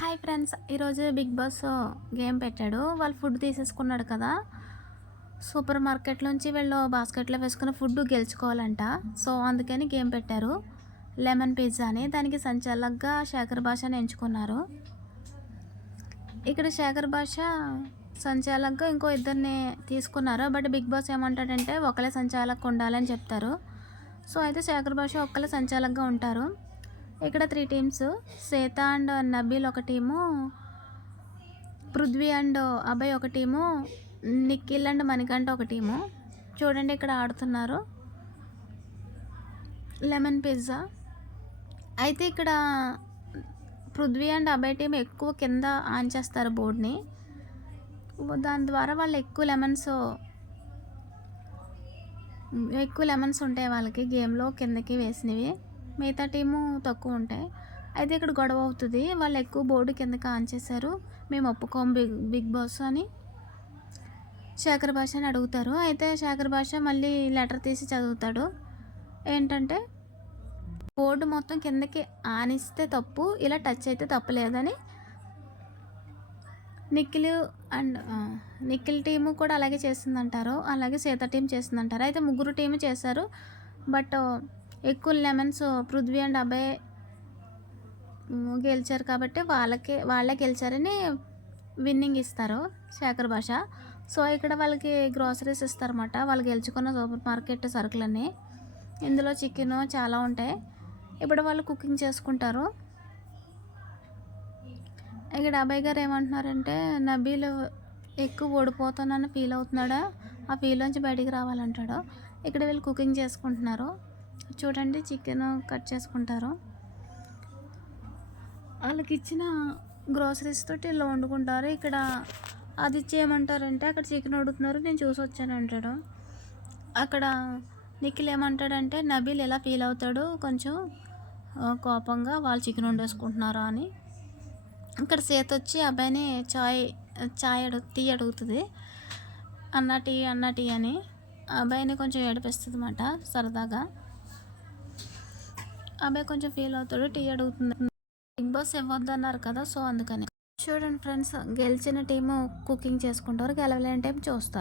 Hi friends ఈరోజు Bigg Boss game పెట్టాడు. వాళ్ళు ఫుడ్ తీసేసుకున్నాడు కదా. సూపర్ మార్కెట్లోంచి వీళ్ళు బాస్కెట్లో వేసుకున్న ఫుడ్ గెలుచుకోవాలంట. సో అందుకని గేమ్ పెట్టారు. లెమన్ పిజ్జా అని. దానికి సంచాలకుగా శేఖర్ భాషని ఎంచుకున్నారు. ఇక్కడ శేఖర్ భాష సంచాలకుగా ఇంకో ఇద్దరిని తీసుకున్నారు. బట్ బిగ్ బాస్ ఏమంటాడంటే ఒకలే సంచాలకు ఉండాలని చెప్తారు. సో అయితే శేఖర్ భాష ఒక్కలే సంచాలకుగా ఉంటారు. ఇక్కడ three teams Shweta and Nabeel ఒక టీము పృథ్వీ అండ్ అభయ్ ఒక టీము నిఖిల్ అండ్ మణికంఠ ఒక టీము చూడండి ఇక్కడ ఆడుతున్నారు. Lemon pizza. అయితే ఇక్కడ పృథ్వీ అండ్ అభయ్ టీం ఎక్కువ కింద ఆన్ చేస్తారు బోర్డ్ని దాని ద్వారా వాళ్ళు ఎక్కువ లెమన్స్ ఎక్కువ లెమన్స్ ఉంటాయి వాళ్ళకి గేమ్లో కిందకి వేసినవి. మిగతా టీము తక్కువ ఉంటాయి. అయితే ఇక్కడ గొడవ అవుతుంది. వాళ్ళు ఎక్కువ బోర్డు కిందకి ఆన్ చేశారు. మేము ఒప్పుకోం బిగ్ బిగ్ బాస్ అని శేఖర్ భాష అని అడుగుతారు. అయితే శేఖర్ భాష మళ్ళీ లెటర్ తీసి చదువుతాడు. ఏంటంటే బోర్డు మొత్తం కిందకి ఆనిస్తే తప్పు ఇలా టచ్ అయితే తప్పలేదని నిఖిల్ అండ్ నిఖిల్ టీము కూడా అలాగే చేసిందంటారు అలాగే సీత టీం చేసిందంటారు అయితే ముగ్గురు టీము చేశారు. బట్ ఎక్కువ లెమన్స్ పృథ్వీ అండ్ అభయ్ గెలిచారు కాబట్టి వాళ్ళకే వాళ్ళే గెలిచారని విన్నింగ్ ఇస్తారు శేఖర్ భాష. సో ఇక్కడ వాళ్ళకి గ్రోసరీస్ ఇస్తారన్నమాట. వాళ్ళు గెలుచుకున్న సూపర్ మార్కెట్ సరుకులన్నీ. ఇందులో చికెన్ చాలా ఉంటాయి. ఇప్పుడు వాళ్ళు కుకింగ్ చేసుకుంటారు. ఇక్కడ అబ్బాయి గారు ఏమంటున్నారంటే నబీలు ఎక్కువ ఓడిపోతానని ఫీల్ అవుతున్నాడా? ఆ ఫీల్ నుంచి బయటికి రావాలంటాడు. ఇక్కడ వీళ్ళు కుకింగ్ చేసుకుంటున్నారు. చూడండి చికెన్ కట్ చేసుకుంటారు. వాళ్ళకి ఇచ్చిన గ్రోసరీస్ తోటి ఇలా వండుకుంటారు. ఇక్కడ అది ఇచ్చేయమంటారంటే అక్కడ చికెన్ వండుతున్నారు నేను చూసి వచ్చాను అంటాడు. అక్కడ నిఖిల్ ఏమంటాడంటే నబీల్ ఎలా ఫీల్ అవుతాడు? కొంచెం కోపంగా వాళ్ళు చికెన్ వండేసుకుంటున్నారా అని. ఇక్కడ సీత వచ్చి అబ్బాయిని చాయ్ చాయ్ అడుగు టీ అడుగుతుంది. అన్న టీ అన్న టీ అని. అబ్బాయిని కొంచెం ఏడిపిస్తుంది అన్నమాట సరదాగా. అబ్బాయి కొంచెం ఫీల్ అవుతాడు టీ అడుగుతుంది. బిగ్ బాస్ ఇవ్వద్దు అన్నారు కదా సో అందుకని. చూడండి ఫ్రెండ్స్ గెలిచిన టీము కుకింగ్ చేసుకుంటారు గెలవలేని టైం చూస్తారు.